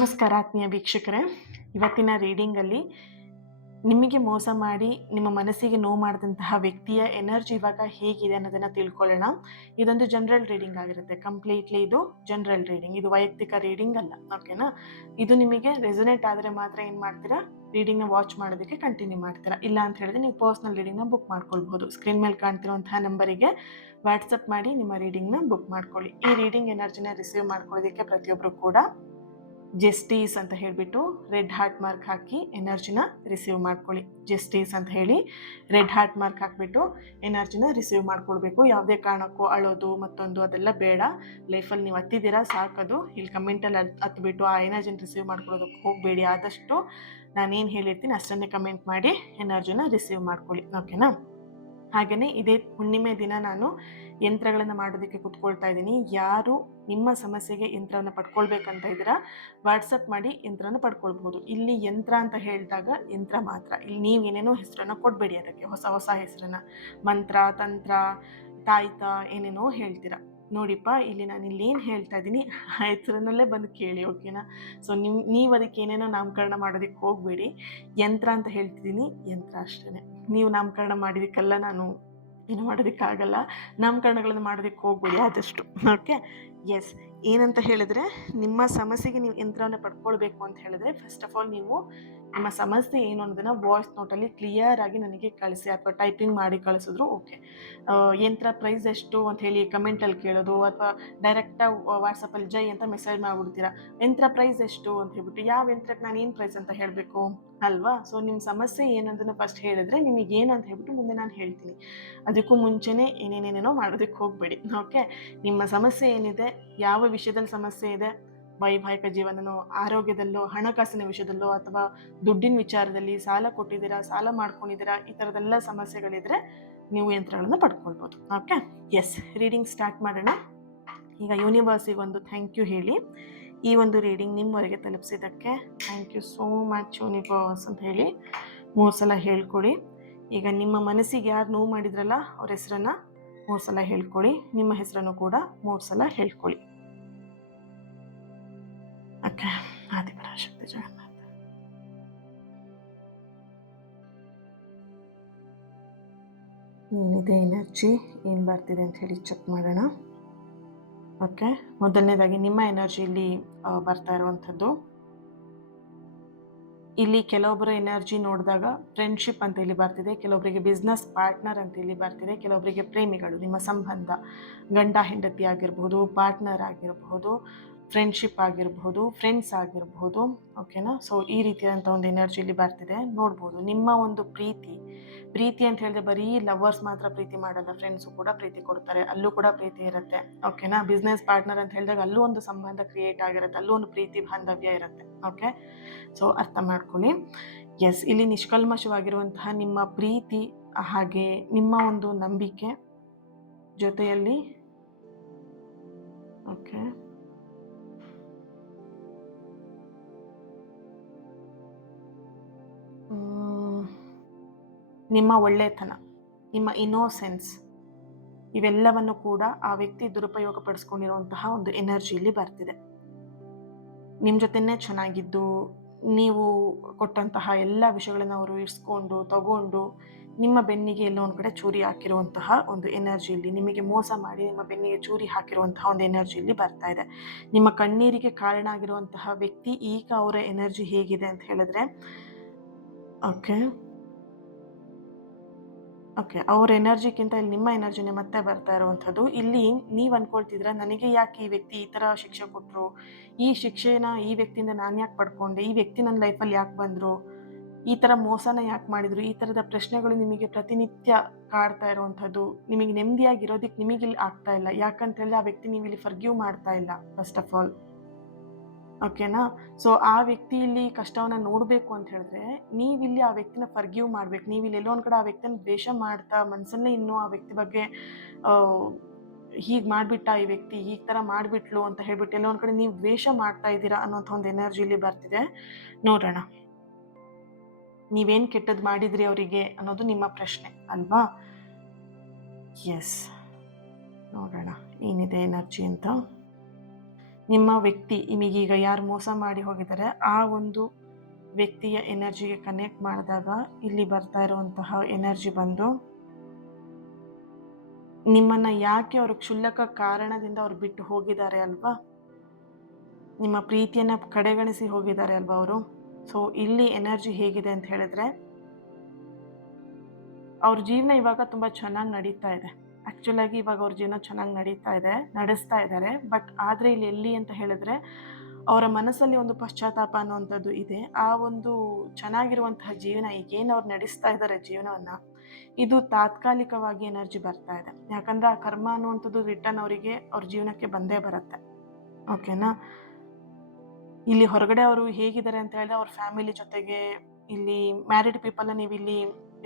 ನಮಸ್ಕಾರ ಆತ್ಮೀಯ ವೀಕ್ಷಕರೇ. ಇವತ್ತಿನ ರೀಡಿಂಗಲ್ಲಿ ನಿಮಗೆ ಮೋಸ ಮಾಡಿ ನಿಮ್ಮ ಮನಸ್ಸಿಗೆ ನೋವು ಮಾಡಿದಂತಹ ವ್ಯಕ್ತಿಯ ಎನರ್ಜಿ ಇವಾಗ ಹೇಗಿದೆ ಅನ್ನೋದನ್ನು ತಿಳ್ಕೊಳ್ಳೋಣ. ಇದೊಂದು ಜನರಲ್ ರೀಡಿಂಗ್ ಆಗಿರುತ್ತೆ. ಕಂಪ್ಲೀಟ್ಲಿ ಇದು ಜನರಲ್ ರೀಡಿಂಗ್, ಇದು ವೈಯಕ್ತಿಕ ರೀಡಿಂಗ್ ಅಲ್ಲ. ಓಕೆನಾ? ಇದು ನಿಮಗೆ ರೆಸೊನೇಟ್ ಆದರೆ ಮಾತ್ರ ಏನು ಮಾಡ್ತೀರಾ, ರೀಡಿಂಗ್ನ ವಾಚ್ ಮಾಡೋದಕ್ಕೆ ಕಂಟಿನ್ಯೂ ಮಾಡ್ತೀರಾ. ಇಲ್ಲ ಅಂತ ಹೇಳಿದ್ರೆ ನೀವು ಪರ್ಸ್ನಲ್ ರೀಡಿಂಗ್ನ ಬುಕ್ ಮಾಡ್ಕೊಳ್ಬಹುದು. ಸ್ಕ್ರೀನ್ ಮೇಲೆ ಕಾಣ್ತಿರುವಂತಹ ನಂಬರಿಗೆ ವಾಟ್ಸಪ್ ಮಾಡಿ ನಿಮ್ಮ ರೀಡಿಂಗ್ನ ಬುಕ್ ಮಾಡ್ಕೊಳ್ಳಿ. ಈ ರೀಡಿಂಗ್ ಎನರ್ಜಿನ ರಿಸೀವ್ ಮಾಡ್ಕೊಳ್ಳೋದಕ್ಕೆ ಪ್ರತಿಯೊಬ್ಬರು ಕೂಡ ಜಸ್ಟಿಸ್ ಅಂತ ಹೇಳಿಬಿಟ್ಟು ರೆಡ್ ಹಾರ್ಟ್ ಮಾರ್ಕ್ ಹಾಕಿ ಎನರ್ಜಿನ ರಿಸೀವ್ ಮಾಡ್ಕೊಳ್ಳಿ. ಜಸ್ಟಿಸ್ ಅಂತ ಹೇಳಿ ರೆಡ್ ಹಾರ್ಟ್ ಮಾರ್ಕ್ ಹಾಕಿಬಿಟ್ಟು ಎನರ್ಜಿನ ರಿಸೀವ್ ಮಾಡ್ಕೊಳ್ಬೇಕು. ಯಾವುದೇ ಕಾರಣಕ್ಕೂ ಅಳೋದು ಮತ್ತೊಂದು ಅದೆಲ್ಲ ಬೇಡ. ಲೈಫಲ್ಲಿ ನೀವು ಹತ್ತಿದ್ದೀರಾ ಸಾಕದು. ಇಲ್ಲಿ ಕಮೆಂಟಲ್ಲಿ ಹತ್ಬಿಟ್ಟು ಆ ಎನರ್ಜಿನ ರಿಸೀವ್ ಮಾಡ್ಕೊಳ್ಳೋದಕ್ಕೆ ಹೋಗಬೇಡಿ. ಆದಷ್ಟು ನಾನೇನು ಹೇಳಿರ್ತೀನಿ ಅಷ್ಟನ್ನೇ ಕಮೆಂಟ್ ಮಾಡಿ ಎನರ್ಜಿನ ರಿಸೀವ್ ಮಾಡ್ಕೊಳ್ಳಿ. ಓಕೆನಾ? ಹಾಗೆಯೇ ಇದೇ ಹುಣ್ಣಿಮೆ ದಿನ ನಾನು ಯಂತ್ರಗಳನ್ನು ಮಾಡೋದಕ್ಕೆ ಕೂತ್ಕೊಳ್ತಾ ಇದ್ದೀನಿ. ಯಾರು ನಿಮ್ಮ ಸಮಸ್ಯೆಗೆ ಯಂತ್ರವನ್ನು ಪಡ್ಕೊಳ್ಬೇಕಂತ ಇದ್ದೀರಾ ವಾಟ್ಸಪ್ ಮಾಡಿ ಯಂತ್ರನ ಪಡ್ಕೊಳ್ಬೋದು. ಇಲ್ಲಿ ಯಂತ್ರ ಅಂತ ಹೇಳಿದಾಗ ಯಂತ್ರ ಮಾತ್ರ. ಇಲ್ಲಿ ನೀವು ಏನೇನೋ ಹೆಸರನ್ನು ಕೊಡಬೇಡಿ. ಅದಕ್ಕೆ ಹೊಸ ಹೊಸ ಹೆಸರನ್ನು ಮಂತ್ರ ತಂತ್ರ ತಾಯ್ತ ಏನೇನೋ ಹೇಳ್ತೀರಾ. ನೋಡಿಪ್ಪ, ಇಲ್ಲಿ ನಾನು ಇಲ್ಲೇನು ಹೇಳ್ತಾ ಇದ್ದೀನಿ ಆ ಹೆಸರನ್ನಲ್ಲೇ ಬಂದು ಕೇಳಿ. ಓಕೆನಾ? ಸೊ ನೀವು ಅದಕ್ಕೆ ಏನೇನೋ ನಾಮಕರಣ ಮಾಡೋದಕ್ಕೆ ಹೋಗಬೇಡಿ. ಯಂತ್ರ ಅಂತ ಹೇಳ್ತಿದ್ದೀನಿ, ಯಂತ್ರ ಅಷ್ಟೇ. ನೀವು ನಾಮಕರಣ ಮಾಡಿದಕ್ಕೆಲ್ಲ ನಾನು ಏನು ಮಾಡೋದಕ್ಕಾಗಲ್ಲ. ನಾಮಕರಣಗಳನ್ನು ಮಾಡೋದಕ್ಕೆ ಹೋಗ್ಬೇಡಿ ಆದಷ್ಟು. ಓಕೆ? ಎಸ್. ಏನಂತ ಹೇಳಿದ್ರೆ, ನಿಮ್ಮ ಸಮಸ್ಯೆಗೆ ನೀವು ಯಂತ್ರವನ್ನು ಪಡ್ಕೊಳ್ಬೇಕು ಅಂತ ಹೇಳಿದ್ರೆ ಫಸ್ಟ್ ಆಫ್ ಆಲ್ ನೀವು ನಿಮ್ಮ ಸಮಸ್ಯೆ ಏನು ಅನ್ನೋದನ್ನು ವಾಯ್ಸ್ ನೋಟಲ್ಲಿ ಕ್ಲಿಯರ್ ಆಗಿ ನನಗೆ ಕಳಿಸಿ, ಅಥವಾ ಟೈಪಿಂಗ್ ಮಾಡಿ ಕಳಿಸಿದ್ರು ಓಕೆ. ಯಂತ್ರ ಪ್ರೈಸ್ ಎಷ್ಟು ಅಂತ ಹೇಳಿ ಕಮೆಂಟಲ್ಲಿ ಕೇಳೋದು, ಅಥವಾ ಡೈರೆಕ್ಟಾಗಿ ವಾಟ್ಸಪ್ಪಲ್ಲಿ ಜೈ ಅಂತ ಮೆಸೇಜ್ ಮಾಡಿಬಿಡ್ತೀರಾ. ಯಂತ್ರ ಪ್ರೈಸ್ ಎಷ್ಟು ಅಂತ ಹೇಳ್ಬಿಟ್ಟು ಯಾವ ಯಂತ್ರಕ್ಕೆ ನಾನು ಏನು ಪ್ರೈಸ್ ಅಂತ ಹೇಳಬೇಕು ಅಲ್ವಾ? ಸೊ ನಿಮ್ಮ ಸಮಸ್ಯೆ ಏನಂತನೂ ಫಸ್ಟ್ ಹೇಳಿದ್ರೆ ನಿಮಗೆ ಏನು ಅಂತ ಹೇಳ್ಬಿಟ್ಟು ಮುಂದೆ ನಾನು ಹೇಳ್ತೀನಿ. ಅದಕ್ಕೂ ಮುಂಚೆನೇ ಏನೇನೇನೇನೋ ಮಾಡೋದಕ್ಕೆ ಹೋಗಬೇಡಿ. ಓಕೆ? ನಿಮ್ಮ ಸಮಸ್ಯೆ ಏನಿದೆ, ಯಾವ ವಿಷಯದಲ್ಲಿ ಸಮಸ್ಯೆ ಇದೆ, ವೈವಾಹಿಕ ಜೀವನನೋ, ಆರೋಗ್ಯದಲ್ಲೋ, ಹಣಕಾಸಿನ ವಿಷಯದಲ್ಲೋ, ಅಥವಾ ದುಡ್ಡಿನ ವಿಚಾರದಲ್ಲಿ ಸಾಲ ಕೊಟ್ಟಿದ್ದೀರಾ, ಸಾಲ ಮಾಡ್ಕೊಂಡಿದ್ದೀರಾ, ಈ ಥರದ್ದೆಲ್ಲ ಸಮಸ್ಯೆಗಳಿದ್ರೆ ನೀವು ಯಂತ್ರಗಳನ್ನು ಪಡ್ಕೊಳ್ಬೋದು. ಓಕೆ? ಎಸ್. ರೀಡಿಂಗ್ ಸ್ಟಾರ್ಟ್ ಮಾಡೋಣ. ಈಗ ಯೂನಿವರ್ಸಿಗೆ ಒಂದು ಥ್ಯಾಂಕ್ ಯು ಹೇಳಿ. ಈ ಒಂದು ರೀಡಿಂಗ್ ನಿಮ್ಮವರೆಗೆ ತಲುಪಿಸಿದ್ದಕ್ಕೆ thank you so much universe ಅಂತ ಹೇಳಿ 3 ಸಲ ಹೇಳ್ಕೊಡಿ. ಈಗ ನಿಮ್ಮ ಮನಸ್ಸಿಗೆ ಯಾರು ನೋವು ಮಾಡಿದ್ರಲ್ಲ ಅವ್ರ ಹೆಸರನ್ನು 3 ಸಲ ಹೇಳ್ಕೊಳ್ಳಿ. ನಿಮ್ಮ ಹೆಸರನ್ನು ಕೂಡ 3 ಸಲ ಹೇಳ್ಕೊಳ್ಳಿ. ಓಕೆ? ಆದಿಪರಾಶಕ್ತಿ ಜಗನ್ನಾಥ. ಏನಿದೆ ಎನರ್ಜಿ, ಏನು ಬರ್ತಿದೆ ಅಂತ ಹೇಳಿ ಚೆಕ್ ಮಾಡೋಣ. ಓಕೆ? ಮೊದಲನೇದಾಗಿ ನಿಮ್ಮ ಎನರ್ಜಿಯಲ್ಲಿ ಬರ್ತಾ ಇರುವಂಥದ್ದು, ಇಲ್ಲಿ ಕೆಲವೊಬ್ಬರ ಎನರ್ಜಿ ನೋಡಿದಾಗ ಫ್ರೆಂಡ್ಶಿಪ್ ಅಂತ ಇಲ್ಲಿ ಬರ್ತಿದೆ, ಕೆಲವೊಬ್ಬರಿಗೆ ಬಿಸ್ನೆಸ್ ಪಾರ್ಟ್ನರ್ ಅಂತ ಇಲ್ಲಿ ಬರ್ತಿದೆ, ಕೆಲವೊಬ್ಬರಿಗೆ ಪ್ರೇಮಿಗಳು, ನಿಮ್ಮ ಸಂಬಂಧ, ಗಂಡ ಹೆಂಡತಿ ಆಗಿರ್ಬೋದು, ಪಾರ್ಟ್ನರ್ ಆಗಿರಬಹುದು, ಫ್ರೆಂಡ್ಶಿಪ್ ಆಗಿರಬಹುದು, ಫ್ರೆಂಡ್ಸ್ ಆಗಿರಬಹುದು. ಓಕೆನಾ? ಸೊ ಈ ರೀತಿಯಾದಂಥ ಒಂದು ಎನರ್ಜಿ ಇಲ್ಲಿ ಬರ್ತಿದೆ. ನೋಡ್ಬೋದು ನಿಮ್ಮ ಒಂದು ಪ್ರೀತಿ ಅಂತ ಹೇಳಿದ್ರೆ ಬರೀ ಲವರ್ಸ್ ಮಾತ್ರ ಪ್ರೀತಿ ಮಾಡಲ್ಲ, ಫ್ರೆಂಡ್ಸು ಕೂಡ ಪ್ರೀತಿ ಕೊಡ್ತಾರೆ, ಅಲ್ಲೂ ಕೂಡ ಪ್ರೀತಿ ಇರುತ್ತೆ. ಓಕೆನಾ? ಬಿಸ್ನೆಸ್ ಪಾರ್ಟ್ನರ್ ಅಂತ ಹೇಳಿದಾಗ ಅಲ್ಲೂ ಒಂದು ಸಂಬಂಧ ಕ್ರಿಯೇಟ್ ಆಗಿರುತ್ತೆ, ಅಲ್ಲೂ ಒಂದು ಪ್ರೀತಿ ಬಾಂಧವ್ಯ ಇರುತ್ತೆ. ಓಕೆ? ಸೊ ಅರ್ಥ ಮಾಡ್ಕೊಳ್ಳಿ. ಎಸ್. ಇಲ್ಲಿ ನಿಷ್ಕಲ್ಮಶವಾಗಿರುವಂತಹ ನಿಮ್ಮ ಪ್ರೀತಿ, ಹಾಗೆ ನಿಮ್ಮ ಒಂದು ನಂಬಿಕೆ ಜೊತೆಯಲ್ಲಿ ಓಕೆ ನಿಮ್ಮ ಒಳ್ಳೆತನ, ನಿಮ್ಮ ಇನ್ನೋಸೆನ್ಸ್, ಇವೆಲ್ಲವನ್ನು ಕೂಡ ಆ ವ್ಯಕ್ತಿ ದುರುಪಯೋಗ ಪಡಿಸ್ಕೊಂಡಿರುವಂತಹ ಒಂದು ಎನರ್ಜಿಯಲ್ಲಿ ಬರ್ತಿದೆ. ನಿಮ್ಮ ಜೊತೆನೇ ಚೆನ್ನಾಗಿದ್ದು ನೀವು ಕೊಟ್ಟಂತಹ ಎಲ್ಲ ವಿಷಯಗಳನ್ನು ಅವರು ಇರಿಸ್ಕೊಂಡು ತಗೊಂಡು ನಿಮ್ಮ ಬೆನ್ನಿಗೆ ಎಲ್ಲೋ ಒಂದು ಕಡೆ ಚೂರಿ ಹಾಕಿರುವಂತಹ ಒಂದು ಎನರ್ಜಿಯಲ್ಲಿ, ನಿಮಗೆ ಮೋಸ ಮಾಡಿ ನಿಮ್ಮ ಬೆನ್ನಿಗೆ ಚೂರಿ ಹಾಕಿರುವಂತಹ ಒಂದು ಎನರ್ಜಿಯಲ್ಲಿ ಬರ್ತಾ ಇದೆ. ನಿಮ್ಮ ಕಣ್ಣೀರಿಗೆ ಕಾರಣ ಆಗಿರುವಂತಹ ವ್ಯಕ್ತಿ ಈಗ ಅವರ ಎನರ್ಜಿ ಹೇಗಿದೆ ಅಂತ ಹೇಳಿದ್ರೆ ಓಕೆ ಅವ್ರ ಎನರ್ಜಿಗಿಂತ ಇಲ್ಲಿ ನಿಮ್ಮ ಎನರ್ಜಿನೇ ಮತ್ತೆ ಬರ್ತಾ ಇರುವಂಥದ್ದು. ಇಲ್ಲಿ ನೀವು ಅಂದ್ಕೊಳ್ತಿದ್ರೆ ನನಗೆ ಯಾಕೆ ಈ ವ್ಯಕ್ತಿ ಈ ಥರ ಶಿಕ್ಷೆ ಕೊಟ್ಟರು, ಈ ಶಿಕ್ಷೆನ ಈ ವ್ಯಕ್ತಿಯಿಂದ ನಾನು ಯಾಕೆ ಪಡ್ಕೊಂಡೆ, ಈ ವ್ಯಕ್ತಿ ನನ್ನ ಲೈಫಲ್ಲಿ ಯಾಕೆ ಬಂದರು, ಈ ಥರ ಮೋಸನ ಯಾಕೆ ಮಾಡಿದರು, ಈ ಥರದ ಪ್ರಶ್ನೆಗಳು ನಿಮಗೆ ಪ್ರತಿನಿತ್ಯ ಕಾಡ್ತಾ ಇರುವಂಥದ್ದು. ನಿಮಗೆ ನೆಮ್ಮದಿಯಾಗಿರೋದಕ್ಕೆ ನಿಮಗಿಲ್ಲಿ ಆಗ್ತಾ ಇಲ್ಲ. ಯಾಕಂತ ಹೇಳಿದ್ರೆ ಆ ವ್ಯಕ್ತಿ ನೀವು ಇಲ್ಲಿ ಫರ್ಗ್ಯೂ ಮಾಡ್ತಾ ಇಲ್ಲ ಫಸ್ಟ್ ಆಫ್ ಆಲ್. ಓಕೆನಾ? ಸೊ ಆ ವ್ಯಕ್ತಿ ಇಲ್ಲಿ ಕಷ್ಟವನ್ನು ನೋಡಬೇಕು ಅಂತ ಹೇಳಿದ್ರೆ ನೀವಿಲ್ಲಿ ಆ ವ್ಯಕ್ತಿನ ಫರ್ಗ್ಯೂ ಮಾಡಬೇಕು. ನೀವು ಇಲ್ಲಿ ಎಲ್ಲೋ ಒಂದು ಕಡೆ ಆ ವ್ಯಕ್ತಿನ ದ್ವೇಷ ಮಾಡ್ತಾ ಮನಸ್ಸಲ್ಲೇ ಇನ್ನೂ ಆ ವ್ಯಕ್ತಿ ಬಗ್ಗೆ ಹೀಗೆ ಮಾಡಿಬಿಟ್ಟ ಈ ವ್ಯಕ್ತಿ, ಈ ಥರ ಮಾಡಿಬಿಟ್ಲು ಅಂತ ಹೇಳ್ಬಿಟ್ಟು ಎಲ್ಲೋ ಒಂದು ಕಡೆ ನೀವು ದ್ವೇಷ ಮಾಡ್ತಾ ಇದ್ದೀರಾ ಅನ್ನೋಂಥ ಒಂದು ಎನರ್ಜಿಲಿ ಬರ್ತಿದೆ. ನೋಡೋಣ ನೀವೇನು ಕೆಟ್ಟದ್ದು ಮಾಡಿದ್ರಿ ಅವರಿಗೆ ಅನ್ನೋದು ನಿಮ್ಮ ಪ್ರಶ್ನೆ ಅಲ್ವಾ? ಎಸ್. ನೋಡೋಣ ಏನಿದೆ ಎನರ್ಜಿ ಅಂತ. ನಿಮ್ಮ ವ್ಯಕ್ತಿ ನಿಮಗೀಗ ಯಾರು ಮೋಸ ಮಾಡಿ ಹೋಗಿದ್ದಾರೆ ಆ ಒಂದು ವ್ಯಕ್ತಿಯ ಎನರ್ಜಿಗೆ ಕನೆಕ್ಟ್ ಮಾಡಿದಾಗ ಇಲ್ಲಿ ಬರ್ತಾ ಇರುವಂತಹ ಎನರ್ಜಿ ಬಂದು ನಿಮ್ಮನ್ನ ಯಾಕೆ ಅವ್ರ ಕ್ಷುಲ್ಲಕ ಕಾರಣದಿಂದ ಅವ್ರು ಬಿಟ್ಟು ಹೋಗಿದ್ದಾರೆ ಅಲ್ವಾ, ನಿಮ್ಮ ಪ್ರೀತಿಯನ್ನ ಕಡೆಗಣಿಸಿ ಹೋಗಿದ್ದಾರೆ ಅಲ್ವಾ ಅವರು. ಸೊ ಇಲ್ಲಿ ಎನರ್ಜಿ ಹೇಗಿದೆ ಅಂತ ಹೇಳಿದ್ರೆ ಅವ್ರ ಜೀವನ ಇವಾಗ ತುಂಬ ಚೆನ್ನಾಗಿ ನಡೀತಾ ಇದೆ. ಆ್ಯಕ್ಚುಲಾಗಿ ಇವಾಗ ಅವ್ರ ಜೀವನ ಚೆನ್ನಾಗಿ ನಡೆಸ್ತಾ ಇದ್ದಾರೆ. ಬಟ್ ಆದರೆ ಇಲ್ಲಿ ಎಲ್ಲಿ ಅಂತ ಹೇಳಿದ್ರೆ ಅವರ ಮನಸ್ಸಲ್ಲಿ ಒಂದು ಪಶ್ಚಾತ್ತಾಪ ಅನ್ನುವಂಥದ್ದು ಇದೆ. ಆ ಒಂದು ಚೆನ್ನಾಗಿರುವಂತಹ ಜೀವನ ಈಗೇನು ಅವ್ರು ನಡೆಸ್ತಾ ಇದ್ದಾರೆ ಜೀವನವನ್ನು, ಇದು ತಾತ್ಕಾಲಿಕವಾಗಿ ಎನರ್ಜಿ ಬರ್ತಾ ಇದೆ. ಯಾಕಂದರೆ ಆ ಕರ್ಮ ಅನ್ನುವಂಥದ್ದು ರಿಟರ್ನ್ ಅವರಿಗೆ ಅವ್ರ ಜೀವನಕ್ಕೆ ಬಂದೇ ಬರುತ್ತೆ. ಓಕೆನಾ. ಇಲ್ಲಿ ಹೊರಗಡೆ ಅವರು ಹೇಗಿದ್ದಾರೆ ಅಂತ ಹೇಳಿದ್ರೆ ಅವ್ರ ಫ್ಯಾಮಿಲಿ ಜೊತೆಗೆ, ಇಲ್ಲಿ ಮ್ಯಾರಿಡ್ ಪೀಪಲ್ನ ನೀವು ಇಲ್ಲಿ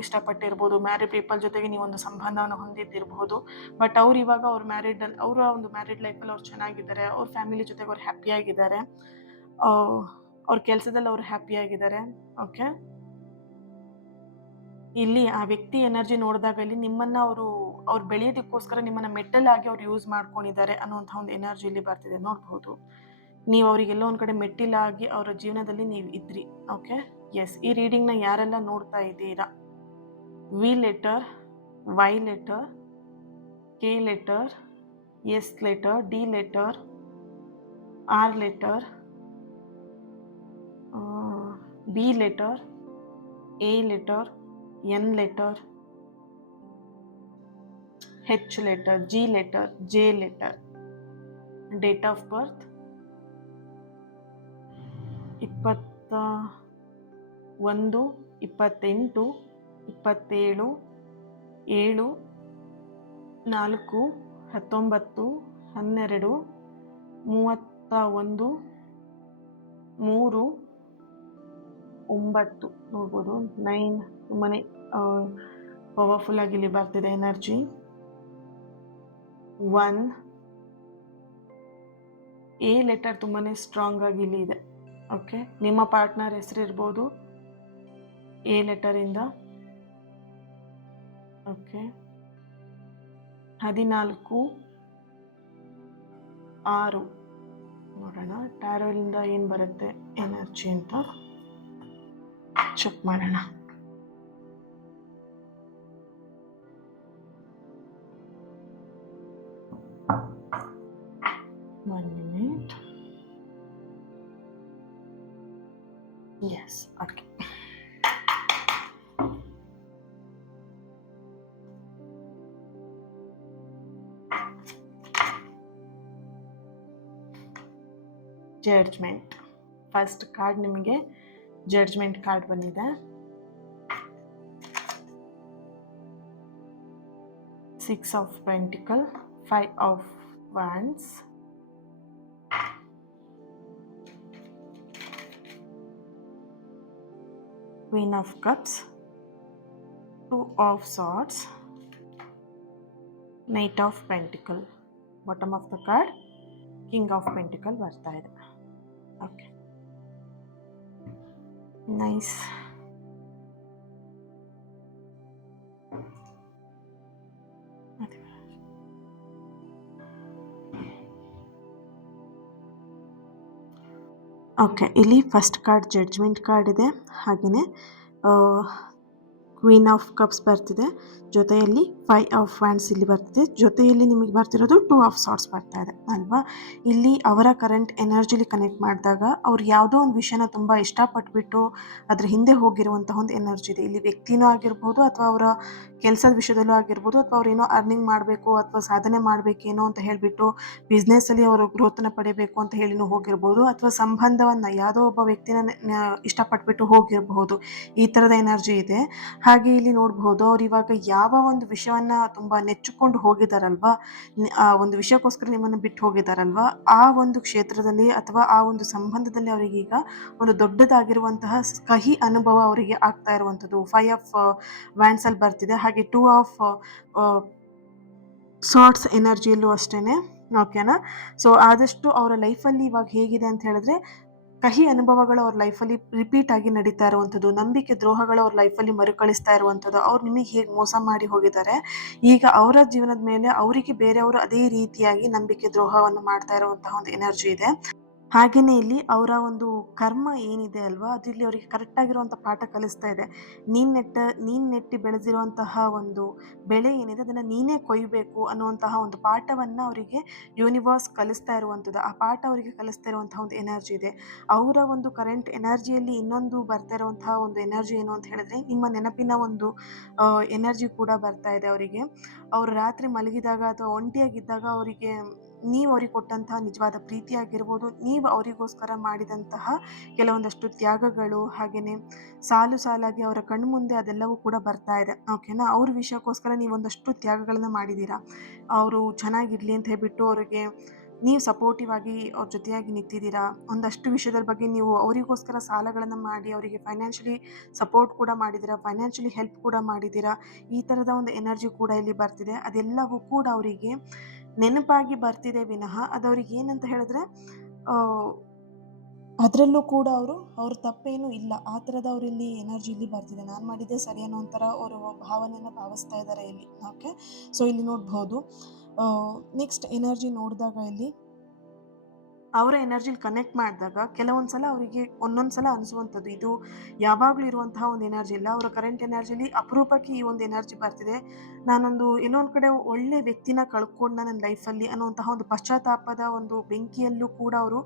ಇಷ್ಟಪಟ್ಟಿರ್ಬೋದು, ಮ್ಯಾರಿಡ್ ಪೀಪಲ್ ಜೊತೆಗೆ ನೀವೊಂದು ಸಂಬಂಧವನ್ನು ಹೊಂದಿದ್ದಿರಬಹುದು. ಬಟ್ ಅವ್ರು ಇವಾಗ ಅವರ ಒಂದು ಮ್ಯಾರಿಡ್ ಲೈಫಲ್ಲಿ ಅವ್ರು ಚೆನ್ನಾಗಿದ್ದಾರೆ, ಅವ್ರ ಫ್ಯಾಮಿಲಿ ಜೊತೆಗೆ ಅವ್ರು ಹ್ಯಾಪಿಯಾಗಿದ್ದಾರೆ, ಅವ್ರ ಕೆಲಸದಲ್ಲಿ ಅವ್ರು ಹ್ಯಾಪಿಯಾಗಿದ್ದಾರೆ. ಓಕೆ. ಇಲ್ಲಿ ಆ ವ್ಯಕ್ತಿ ಎನರ್ಜಿ ನೋಡಿದಾಗ ಇಲ್ಲಿ ನಿಮ್ಮನ್ನ ಅವ್ರು ಬೆಳೆಯೋದಕ್ಕೋಸ್ಕರ ನಿಮ್ಮನ್ನ ಮೆಟ್ಟಲ್ ಆಗಿ ಅವ್ರು ಯೂಸ್ ಮಾಡ್ಕೊಂಡಿದ್ದಾರೆ ಅನ್ನುವಂಥ ಒಂದು ಎನರ್ಜಿ ಇಲ್ಲಿ ಬರ್ತಿದೆ. ನೋಡ್ಬೋದು ನೀವು ಅವರಿಗೆಲ್ಲೋ ಒಂದು ಕಡೆ ಮೆಟ್ಟಿಲಾಗಿ ಅವರ ಜೀವನದಲ್ಲಿ ನೀವು ಇದ್ರಿ. ಓಕೆ. ಎಸ್, ಈ ರೀಡಿಂಗ್ನ ಯಾರೆಲ್ಲ ನೋಡ್ತಾ ಇದ್ದೀರಾ, V letter, Y letter, K letter, S letter, D letter, R letter, B letter, A letter, N letter, H letter, G letter, J letter, date of birth 21, 28, 27, 7, 4, 19, 12, 31, 3, 9 ನೋಡ್ಬೋದು. 9 ತುಂಬಾ ಪವರ್ಫುಲ್ ಆಗಿ ಇಲ್ಲಿ ಬರ್ತಿದೆ ಎನರ್ಜಿ. 1 ಎ ಲೆಟರ್ ತುಂಬಾ strong ಆಗಿ ಇಲ್ಲಿ ಇದೆ. Okay. ನಿಮ್ಮ ಪಾರ್ಟ್ನರ್ ಹೆಸರು ಇರ್ಬೋದು ಎ ಲೆಟರಿಂದ. ಓಕೆ. 14, 6 ನೋಡೋಣ ಟ್ಯಾರೋಲಿಂದ ಏನು ಬರುತ್ತೆ ಎನರ್ಜಿ ಅಂತ ಚೆಕ್ ಮಾಡೋಣ. One minute. Yes, okay. Judgement first card, ನಿಮಗೆ ಜಡ್ಜ್ಮೆಂಟ್ ಕಾರ್ಡ್ ಬಂದಿದೆ. 6 of Pentacles, 5 of Wands, Queen of Cups, 2 of Swords, Knight of Pentacles. Bottom of the card King of Pentacles ಬರ್ತಾ ಇದೆ. Okay, nice. Okay, ಇಲ್ಲಿ first card judgment card ಇದೆ, ಹಾಗೆಯೇ queen of cups ಬರ್ತಿದೆ, ಜೊತೆಯಲ್ಲಿ 5 of wands ಇಲ್ಲಿ ಬರ್ತಿದೆ, ಜೊತೆಯಲ್ಲಿ ನಿಮಗೆ ಬರ್ತಿರೋದು 2 ಆಫ್ ಸಾರ್ಟ್ಸ್ ಬರ್ತಾ ಇದೆ ಅಲ್ವಾ. ಇಲ್ಲಿ ಅವರ ಕರೆಂಟ್ ಎನರ್ಜಿಲಿ ಕನೆಕ್ಟ್ ಮಾಡಿದಾಗ ಅವ್ರು ಯಾವುದೋ ಒಂದು ವಿಷಯನ ತುಂಬ ಇಷ್ಟಪಟ್ಬಿಟ್ಟು ಅದ್ರ ಹಿಂದೆ ಹೋಗಿರುವಂತಹ ಒಂದು ಎನರ್ಜಿ ಇದೆ. ಇಲ್ಲಿ ವ್ಯಕ್ತಿನೂ ಆಗಿರ್ಬೋದು, ಅಥವಾ ಅವರ ಕೆಲಸದ ವಿಷಯದಲ್ಲೂ ಆಗಿರ್ಬೋದು, ಅಥವಾ ಅವ್ರು ಏನೋ ಅರ್ನಿಂಗ್ ಮಾಡಬೇಕು ಅಥವಾ ಸಾಧನೆ ಮಾಡಬೇಕೇನೋ ಅಂತ ಹೇಳಿಬಿಟ್ಟು ಬಿಸ್ನೆಸ್ಸಲ್ಲಿ ಅವರು ಗ್ರೋತನ್ನ ಪಡಿಬೇಕು ಅಂತ ಹೇಳಿನೂ ಹೋಗಿರ್ಬೋದು, ಅಥವಾ ಸಂಬಂಧವನ್ನು ಯಾವುದೋ ಒಬ್ಬ ವ್ಯಕ್ತಿನ ಇಷ್ಟಪಟ್ಬಿಟ್ಟು ಹೋಗಿರಬಹುದು. ಈ ಥರದ ಎನರ್ಜಿ ಇದೆ. ಹಾಗೆ ಇಲ್ಲಿ ನೋಡಬಹುದು ಅವ್ರು ಇವಾಗ ಯಾವ ಒಂದು ವಿಷಯವನ್ನ ತುಂಬಾ ನೆಚ್ಚಿಕೊಂಡು ಹೋಗಿದಾರಲ್ವಾ, ಆ ಒಂದು ವಿಷಯಕ್ಕೋಸ್ಕರ ನಿಮ್ಮನ್ನು ಬಿಟ್ಟು ಹೋಗಿದಾರಲ್ವಾ, ಆ ಒಂದು ಕ್ಷೇತ್ರದಲ್ಲಿ ಅಥವಾ ಆ ಒಂದು ಸಂಬಂಧದಲ್ಲಿ ಅವರಿಗೀಗ ಒಂದು ದೊಡ್ಡದಾಗಿರುವಂತಹ ಕಹಿ ಅನುಭವ ಅವರಿಗೆ ಆಗ್ತಾ ಇರುವಂಥದ್ದು 5 ಆಫ್ ವ್ಯಾಂಡ್ಸ್ ಅಲ್ಲಿ ಬರ್ತಿದೆ. ಹಾಗೆ 2 ಆಫ್ ಸಾರ್ಟ್ಸ್ ಎನರ್ಜಿಯಲ್ಲೂ ಅಷ್ಟೇನೆ. ಓಕೆನಾ. ಸೊ ಆದಷ್ಟು ಅವರ ಲೈಫಲ್ಲಿ ಇವಾಗ ಹೇಗಿದೆ ಅಂತ ಹೇಳಿದ್ರೆ ಕಹಿ ಅನುಭವಗಳು ಅವ್ರ ಲೈಫಲ್ಲಿ ರಿಪೀಟ್ ಆಗಿ ನಡೀತಾ ಇರುವಂಥದ್ದು, ನಂಬಿಕೆ ದ್ರೋಹಗಳು ಅವ್ರ ಲೈಫಲ್ಲಿ ಮರುಕಳಿಸ್ತಾ ಇರುವಂಥದ್ದು, ಅವ್ರು ನಿಮಗೆ ಹೇಗೆ ಮೋಸ ಮಾಡಿ ಹೋಗಿದ್ದಾರೆ, ಈಗ ಅವರ ಜೀವನದ ಮೇಲೆ ಅವರಿಗೆ ಬೇರೆಯವರು ಅದೇ ರೀತಿಯಾಗಿ ನಂಬಿಕೆ ದ್ರೋಹವನ್ನು ಮಾಡ್ತಾ ಇರುವಂತಹ ಒಂದು ಎನರ್ಜಿ ಇದೆ. ಹಾಗೆಯೇ ಇಲ್ಲಿ ಅವರ ಒಂದು ಕರ್ಮ ಏನಿದೆ ಅಲ್ವಾ, ಅದು ಇಲ್ಲಿ ಅವರಿಗೆ ಕರೆಕ್ಟಾಗಿರುವಂಥ ಪಾಠ ಕಲಿಸ್ತಾ ಇದೆ. ನೀನು ನೆಟ್ಟಿ ಬೆಳೆದಿರುವಂತಹ ಒಂದು ಬೆಳೆ ಏನಿದೆ ಅದನ್ನು ನೀನೇ ಕೊಯ್ಯಬೇಕು ಅನ್ನುವಂತಹ ಒಂದು ಪಾಠವನ್ನು ಅವರಿಗೆ ಯೂನಿವರ್ಸ್ ಕಲಿಸ್ತಾ ಇರುವಂಥದ್ದು. ಆ ಪಾಠ ಅವರಿಗೆ ಕಲಿಸ್ತಾ ಇರುವಂತಹ ಒಂದು ಎನರ್ಜಿ ಇದೆ. ಅವರ ಒಂದು ಕರೆಂಟ್ ಎನರ್ಜಿಯಲ್ಲಿ ಇನ್ನೊಂದು ಬರ್ತಾ ಇರುವಂತಹ ಒಂದು ಎನರ್ಜಿ ಏನು ಅಂತ ಹೇಳಿದ್ರೆ, ನಿಮ್ಮ ನೆನಪಿನ ಒಂದು ಎನರ್ಜಿ ಕೂಡ ಬರ್ತಾ ಇದೆ ಅವರಿಗೆ. ಅವರು ರಾತ್ರಿ ಮಲಗಿದಾಗ ಅಥವಾ ಒಂಟಿಯಾಗಿದ್ದಾಗ ಅವರಿಗೆ ನೀವು ಅವ್ರಿಗೆ ಕೊಟ್ಟಂತಹ ನಿಜವಾದ ಪ್ರೀತಿಯಾಗಿರ್ಬೋದು, ನೀವು ಅವರಿಗೋಸ್ಕರ ಮಾಡಿದಂತಹ ಕೆಲವೊಂದಷ್ಟು ತ್ಯಾಗಗಳು, ಹಾಗೆಯೇ ಸಾಲು ಸಾಲಾಗಿ ಅವರ ಕಣ್ಮುಂದೆ ಅದೆಲ್ಲವೂ ಕೂಡ ಬರ್ತಾ ಇದೆ. ಓಕೆನಾ, ಅವ್ರ ವಿಷಯಕ್ಕೋಸ್ಕರ ನೀವೊಂದಷ್ಟು ತ್ಯಾಗಗಳನ್ನು ಮಾಡಿದ್ದೀರಾ. ಅವರು ಚೆನ್ನಾಗಿರಲಿ ಅಂತ ಹೇಳ್ಬಿಟ್ಟು ಅವರಿಗೆ ನೀವು ಸಪೋರ್ಟಿವ್ ಆಗಿ ಅವ್ರ ಜೊತೆಯಾಗಿ ನಿಂತಿದ್ದೀರಾ. ಒಂದಷ್ಟು ವಿಷಯದ ಬಗ್ಗೆ ನೀವು ಅವರಿಗೋಸ್ಕರ ಸಾಲಗಳನ್ನು ಮಾಡಿ ಅವರಿಗೆ ಫೈನಾನ್ಷಿಯಲಿ ಸಪೋರ್ಟ್ ಕೂಡ ಮಾಡಿದ್ದೀರಾ, ಫೈನಾನ್ಷಿಯಲಿ ಹೆಲ್ಪ್ ಕೂಡ ಮಾಡಿದ್ದೀರಾ. ಈ ಥರದ ಒಂದು ಎನರ್ಜಿ ಕೂಡ ಇಲ್ಲಿ ಬರ್ತಿದೆ. ಅದೆಲ್ಲವೂ ಕೂಡ ಅವರಿಗೆ ನೆನಪಾಗಿ ಬರ್ತಿದೆ ವಿನಃ ಅದು ಅವ್ರಿಗೆ ಏನಂತ ಹೇಳಿದ್ರೆ ಅದರಲ್ಲೂ ಕೂಡ ಅವ್ರ ತಪ್ಪೇನೂ ಇಲ್ಲ. ಆ ಥರದ ಅವರಿಲ್ಲಿ ಎನರ್ಜಿ ಇಲ್ಲಿ ಬರ್ತಿದೆ. ನಾನು ಮಾಡಿದ್ದೆ ಸರಿ ಅನ್ನೋ ಒಂಥರ ಅವರು ಭಾವನೆಯನ್ನು ಭಾವಿಸ್ತಾ ಇದ್ದಾರೆ ಇಲ್ಲಿ. ಓಕೆ, ಸೊ ಇಲ್ಲಿ ನೋಡ್ಬೋದು. ನೆಕ್ಸ್ಟ್ ಎನರ್ಜಿ ನೋಡಿದಾಗ ಇಲ್ಲಿ ಅವರ ಎನರ್ಜಿಲಿ ಕನೆಕ್ಟ್ ಮಾಡಿದಾಗ ಕೆಲವೊಂದು ಸಲ ಅವರಿಗೆ ಒಂದೊಂದು ಸಲ ಅನಿಸುವಂಥದ್ದು, ಇದು ಯಾವಾಗಲೂ ಇರುವಂತಹ ಒಂದು ಎನರ್ಜಿ ಇಲ್ಲ. ಅವರ ಕರೆಂಟ್ ಎನರ್ಜಿಲಿ ಅಪರೂಪಕ್ಕೆ ಈ ಒಂದು ಎನರ್ಜಿ ಬರ್ತಿದೆ. ನಾನೊಂದು ಎಲ್ಲೊಂದು ಕಡೆ ಒಳ್ಳೆ ವ್ಯಕ್ತಿನ ಕಳ್ಕೊಂಡ ನನ್ನ ಲೈಫಲ್ಲಿ ಅನ್ನುವಂತಹ ಒಂದು ಪಶ್ಚಾತ್ತಾಪದ ಒಂದು ಬೆಂಕಿಯಲ್ಲೂ ಕೂಡ ಅವರು